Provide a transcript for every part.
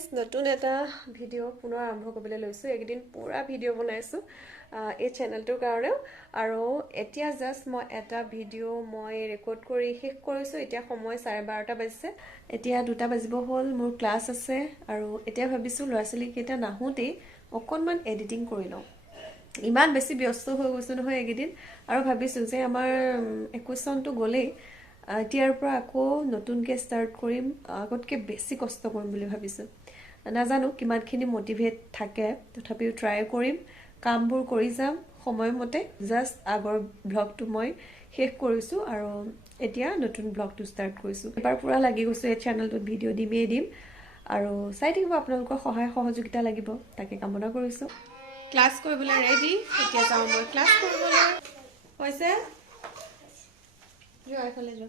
Friends নতুন এটা video' পুনৰ আৰম্ভ কৰিবলৈ লৈছোঁ। এইকেইদিন পুৰা ভিডিঅ' বনাইছোঁ এই চেনেলটোৰ কাৰণেও, আৰু এতিয়া জাষ্ট মই এটা ভিডিঅ' মই ৰেকৰ্ড কৰি শেষ কৰিছোঁ। এতিয়া সময় 12:30 বাজিছে, এতিয়া 2টা বাজিব হ'ল, মোৰ ক্লাছ আছে। আৰু এতিয়া ভাবিছোঁ ল'ৰা ছোৱালীকেইটা নাহোঁতেই অকণমান এডিটিং কৰি লওঁ। ইমান বেছি ব্যস্ত হৈ গৈছোঁ নহয় এইকেইদিন, আৰু ভাবিছোঁ যে আমাৰ 21 চনটো গ'লেই, এতিয়াৰ পৰা আকৌ নতুনকৈ ষ্টাৰ্ট কৰিম, আগতকৈ বেছি কষ্ট কৰিম বুলি ভাবিছোঁ। নাজানো কিমানখিনি মটিভেট থাকে, তথাপিও ট্ৰাই কৰিম, কামবোৰ কৰি যাম সময়মতে। জাষ্ট আগৰ ব্লগটো মই শেষ কৰিছোঁ আৰু এতিয়া নতুন ব্লগটো ষ্টাৰ্ট কৰিছোঁ। এবাৰ পূৰা লাগি গৈছোঁ এই চেনেলটোত, ভিডিঅ' দিমেই আৰু চাই থাকিব। আপোনালোকৰ সহায় সহযোগিতা লাগিব, তাকে কামনা কৰিছোঁ। ক্লাছ কৰিবলৈ ৰেডি, এতিয়া যাওঁ মই ক্লাছ কৰিবলৈ। হৈছে যোৱা এফালে যোৱা।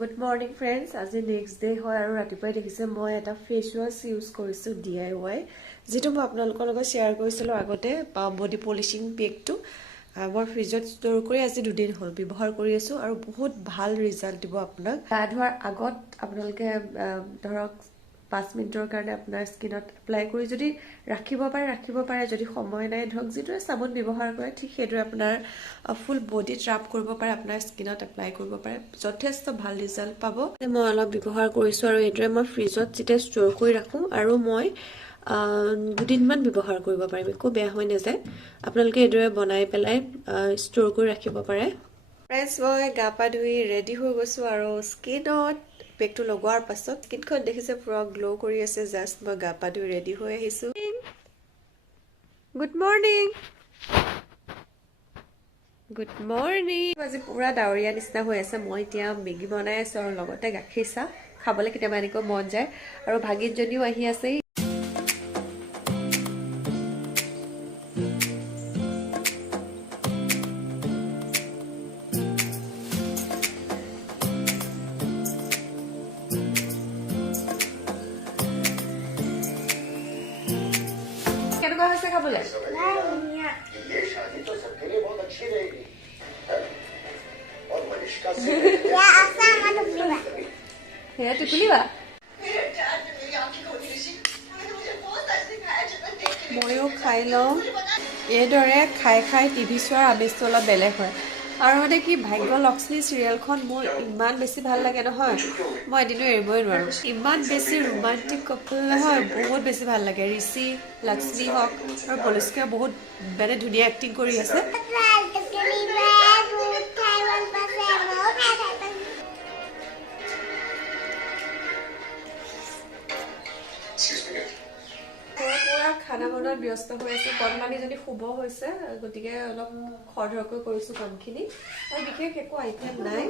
গুড মৰ্ণিং ফ্ৰেণ্ডছ, আজি নেক্সট ডে হয় আৰু ৰাতিপুৱাই দেখিছে মই এটা ফেচ ৱাছ ইউজ কৰিছোঁ DIY, যিটো মই আপোনালোকৰ লগত শ্বেয়াৰ কৰিছিলোঁ আগতে। বডি পলিচিং পেকটো মই ফ্ৰিজত ষ্ট'ৰ কৰি আজি 2 দিন হ'ল ব্যৱহাৰ কৰি আছোঁ, আৰু বহুত ভাল ৰিজাল্ট দিব আপোনাক। গা ধোৱাৰ আগত আপোনালোকে ধৰক 5 মিনিটৰ কাৰণে আপোনাৰ স্কিনত এপ্লাই কৰি যদি ৰাখিব পাৰে, যদি সময় নাই ধৰক যিদৰে চাবোন ব্যৱহাৰ কৰে ঠিক সেইদৰে আপোনাৰ ফুল বডিত ৰাব কৰিব পাৰে, আপোনাৰ স্কিনত এপ্লাই কৰিব পাৰে, যথেষ্ট ভাল ৰিজাল্ট পাব। মই অলপ ব্যৱহাৰ কৰিছোঁ, আৰু এইদৰে মই ফ্ৰিজত যেতিয়া ষ্ট'ৰ কৰি ৰাখোঁ, আৰু মই 2 দিনমান ব্যৱহাৰ কৰিব পাৰিম, একো বেয়া হৈ নাযায়। আপোনালোকে এইদৰে বনাই পেলাই ষ্ট'ৰ কৰি ৰাখিব পাৰে। ফ্ৰেণ্ডছ, মই গা পা ধুই ৰেডি হৈ গৈছোঁ, আৰু স্কিনত পেকটো লগোৱাৰ পাছত স্কিনখন দেখিছে পুৰা গ্ল' কৰি আছে। জাষ্ট মই গা পা ধুই ৰেডি হৈ আহিছোঁ। Good morning, good morning. আজি পুৰা ডাৱৰীয়া নিচিনা হৈ আছে। মই এতিয়া মেগী বনাই আছোঁ, আৰু লগতে গাখীৰ চাহ খাবলৈ কেতিয়াবা এনেকৈ মন যায়, আৰু ভাগিনজনীও আহি আছে। কেনেকুৱা হৈছে খাবলৈ? সেয়া টিকুলিবা। ময়ো খাই লওঁ। এইদৰে খাই খাই টিভি চোৱাৰ আমেজটো অলপ বেলেগ হয়। আৰু মানে কি, ভাগ্যলক্ষ্মী চিৰিয়েলখন মোৰ ইমান বেছি ভাল লাগে নহয়, মই এদিনো এৰিবই নোৱাৰোঁ। ইমান বেছি ৰোমান্টিক কাপল নহয়, বহুত বেছি ভাল লাগে। ঋষি, লক্ষ্মী হওক আৰু পলিচকে বহুত মানে ধুনীয়া এক্টিং কৰি আছে। খানা বনোৱাত ব্যস্ত হৈ আছোঁ। কণমানিজনী শুব হৈছে, গতিকে অলপ খৰধৰকৈ কৰিছোঁ কামখিনি। আৰু বিশেষ একো আইটেম নাই,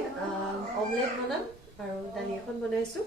অমলেট বনাম আৰু দালি এখন বনাইছোঁ।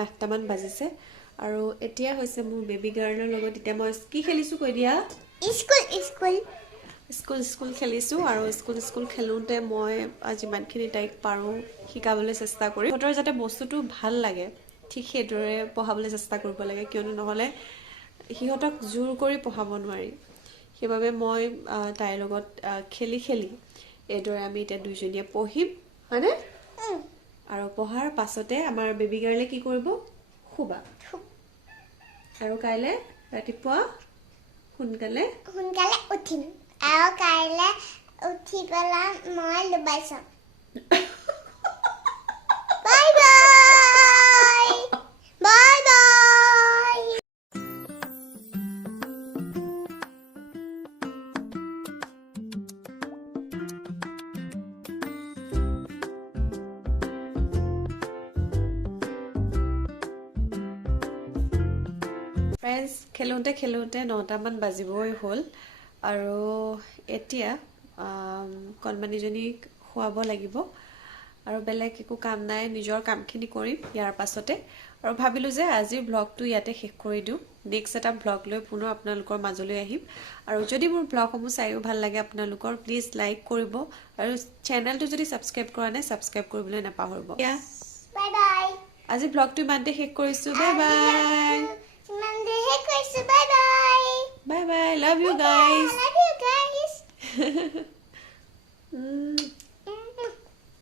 সময় 8টা মান বাজিছে আৰু এতিয়া হৈছে মোৰ বেবী গাৰ্লৰ লগত এতিয়া মই কি খেলিছো কৈ দিয়া স্কুল খেলিছো আৰু স্কুল খেলোতে মই যিমানখিনি তাইক পাৰো শিকাবলৈ চেষ্টা কৰি সিহঁতৰ যাতে বস্তুটো ভাল লাগে ঠিক সেইদৰে পঢ়াবলৈ চেষ্টা কৰিব লাগে কিয়নো নহলে সিহঁতক জোৰ কৰি পঢ়াব নোৱাৰি সেইবাবে মই তাইৰ লগত খেলি এইদৰে আমি এতিয়া দুইজনীয়ে পঢ়িম হয়নে আৰু পঢ়াৰ পাছতে আমাৰ বেবী গাৰ্লে কি কৰিব খুবা আৰু কাইলে ৰাতিপুৱা সোনকালে উঠিম আৰু কাইলে উঠি পেলাই মই লুবাই চাম বাই বাই ফ্ৰেণ্ডছ খেলোতে 9টা মান বাজিবই হ'ল আৰু এতিয়া কণমানিজনীক খুৱাব লাগিব আৰু বেলেগ একো কাম নাই নিজৰ কামখিনি কৰিম ইয়াৰ পাছতে আৰু ভাবিলোঁ যে আজিৰ ব্লগটো ইয়াতে শেষ কৰি দিওঁ নেক্সট এটা ব্লগ লৈ পুনৰ আপোনালোকৰ মাজলৈ আহিম আৰু যদি মোৰ ব্লগসমূহ চাইও ভাল লাগে আপোনালোকৰ প্লিজ লাইক কৰিব আৰু চেনেলটো যদি ছাবস্ক্ৰাইব কৰা নাই ছাবস্ক্ৰাইব কৰিবলৈ নাপাহৰিব বাই আজি ব্লগটো ইমানতে শেষ কৰিছোঁ bye bye love you guys